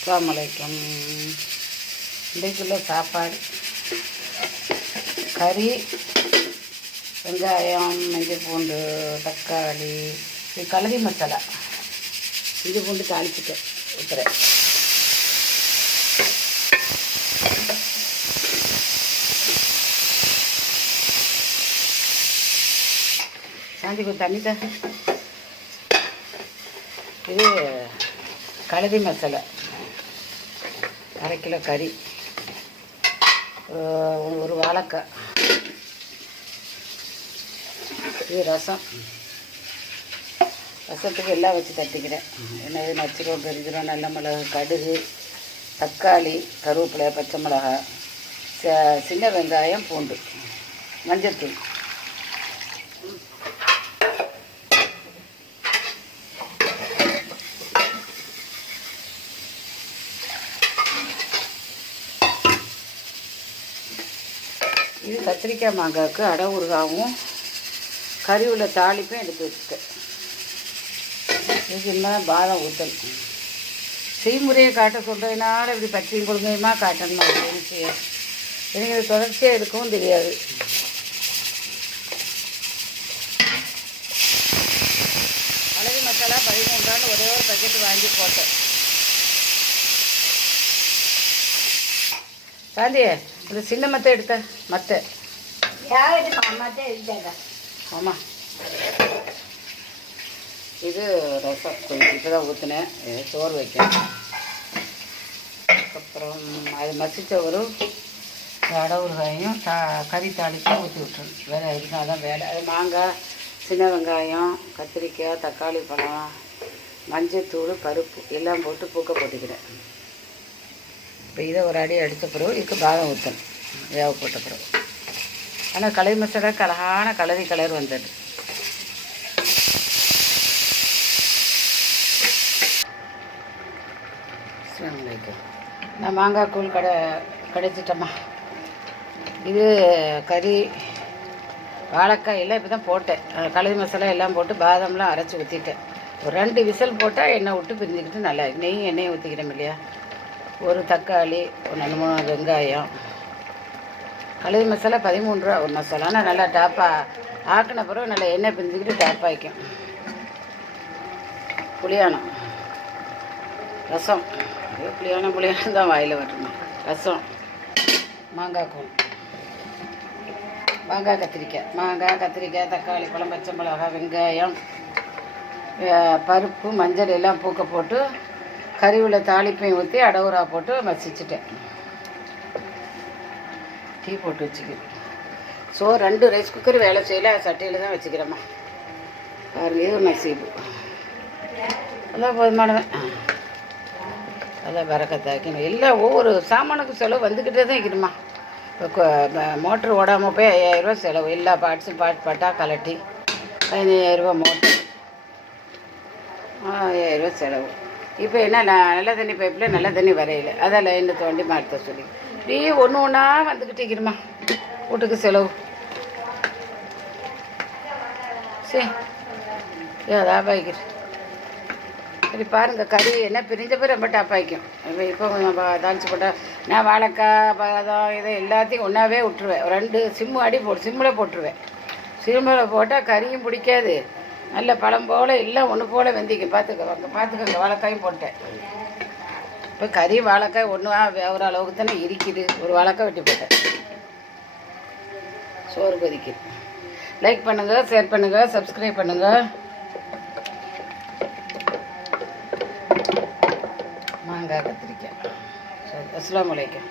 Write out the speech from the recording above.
அஸ்ஸலாமு அலைக்கும். இன்றைக்குள்ள சாப்பாடு கறி, வெங்காயம், மஞ்சள் பூண்டு, தக்காளி, இது கலரி மசாலா, இஞ்சி பூண்டு தாளிச்சுட்டு ஊற்றுறேன். சாந்தி கொஞ்சம் தண்ணி தான். இது கலரி மசாலா, 1/2 கிலோ கறி, ஒரு வாழைக்காய், இது ரசம். ரசத்துக்கு எல்லாம் வச்சு தட்டிக்கிறேன். என்னது நச்சுரோம், பெருஜீரகம், நல்ல மிளகு, கடுகு, தக்காளி, கருவேப்பிலை, பச்சை மிளகாய், சின்ன வெங்காயம், பூண்டு, மஞ்சள்தூள். இது கத்திரிக்காய் மாங்காய்க்கு அடை ஊறுகாவும் கறி உள்ள தாளிப்பும் எடுத்து வச்சுட்டேன். இதுக்குன்னா பாதம் ஊற்றல். செய்முறையை காட்ட சொல்கிறதுனால இப்படி பச்சையும் கொள்கையுமா காட்டணுமா எனக்கு இது தொடர்ச்சியாக எடுக்கவும் தெரியாது. கலரி மசாலா 13 ரூபான்னு ஒரே ஒரு பக்கெட்டு வாங்கி போட்டேன். சாந்தி, இந்த சின்ன மத்தை எடுத்த மத்தை ஆமாம். இது ரசம் கொஞ்சம் இப்போ தான் ஊற்றினேன். சோறு வைக்கேன். அப்புறம் அது மசித்த ஒரு அடை ஊறுகாயும் கறி தாளிக்கும் ஊற்றி விட்டுருணும். வேறு எதுனா தான் வேலை. அது மாங்காய், சின்ன வெங்காயம், கத்திரிக்காய், தக்காளி பழம், மஞ்சத்தூள், பருப்பு எல்லாம் போட்டு பூக்க போட்டுக்கிறேன். இப்போ இதை ஒரு அடி அடித்த பிறகு இதுக்கு பாதம் ஊற்றணும், வேக போட்ட பிறகு. ஆனால் கலரி மசாலா அழகான கலர் வந்தது. நான் மாங்காய் கூழ் கிடைச்சிட்டம்மா. இது கறி, வாழைக்காய் எல்லாம் இப்போ தான் போட்டேன். கலரி மசாலா எல்லாம் போட்டு பாதம்லாம் அரைச்சி ஊற்றிட்டேன். ஒரு 2 விசில் போட்டால் எண்ணெய் விட்டு பிரிஞ்சுக்கிட்டு நல்லா எண்ணெயை ஊற்றிக்கிறோம் இல்லையா. ஒரு தக்காளி, ஒரு 4-3 வெங்காயம். கலரி மசாலா 13 ரூபா ஒரு மசாலா. ஆனால் நல்லா டாப்பாக ஆக்கின பிறகு நல்லா எண்ணெய் பிரிஞ்சுக்கிட்டு டாப்பாக வைக்கும். புளியானம், ரசம், புளியானம் தான் வாயில் வரணும். ரசம், மாங்காய் கூழ், மாங்காய் கத்திரிக்காய், தக்காளி பழம், பச்சை மிளகாய், வெங்காயம், பருப்பு, மஞ்சள் எல்லாம் பூக்க போட்டு கறி உள்ள தாளிப்பையும் ஊற்றி அடை ஊறா போட்டு மசிச்சுட்டேன். டீ போட்டு வச்சுக்கிறேன். 2 ரைஸ் குக்கர் வேலை செய்யல, சட்டையில் தான் வச்சுக்கிறேம்மா. பாருங்க, இது மசிப்பு எல்லாம் போதுமானதான். அதான் வரக்கத்தாக்கணும். எல்லாம் ஒவ்வொரு சாமானுக்கும் செலவு வந்துக்கிட்டே தான் இருக்கணுமா. இப்போ மோட்ரு ஓடாமல் போய் 5000 ரூபா செலவு. எல்லா பார்ட்ஸும் பாட்டாக கலட்டி 15,000 ரூபா மோட்ரு, 5000 ரூபா செலவு. இப்போ என்ன, நல்ல தண்ணி பைப்பில் நல்ல தண்ணி வரையில, அதான் லைனில் தோண்டி மாற்ற சொல்லி இப்படி ஒன்று வந்துக்கிட்டு இருக்கணுமா வீட்டுக்கு செலவு. சரி டாப் ஆகிக்கிறேன். சரி பாருங்கள், கறி என்ன பிரிஞ்ச போய் ரொம்ப டாப் ஆகிக்கும். இப்போ தாளிச்சு போட்டால் நான் வாழைக்காய், பாதம் இதை எல்லாத்தையும் ஒன்றாவே விட்டுருவேன். 2 சிம்மில் போட்டுருவேன். சிம்மில் போட்டால் கறியும் பிடிக்காது, நல்ல பழம் போல் எல்லாம் ஒன்று போல் வெந்திக்கும். பார்த்துக்கோங்க. வாழைக்காயும் போட்டேன். இப்போ கறி வாழைக்காய் ஒன்றுவா வேகிற அளவுக்கு தானே இருக்குது. ஒரு வாழைக்காய் வெட்டி போட்டேன். சோறு கொதிக்குது. லைக் பண்ணுங்கள், ஷேர் பண்ணுங்கள், சப்ஸ்கிரைப் பண்ணுங்கள். மாங்காய், கத்திரிக்காய். அஸ்ஸலாமு அலைக்கும்.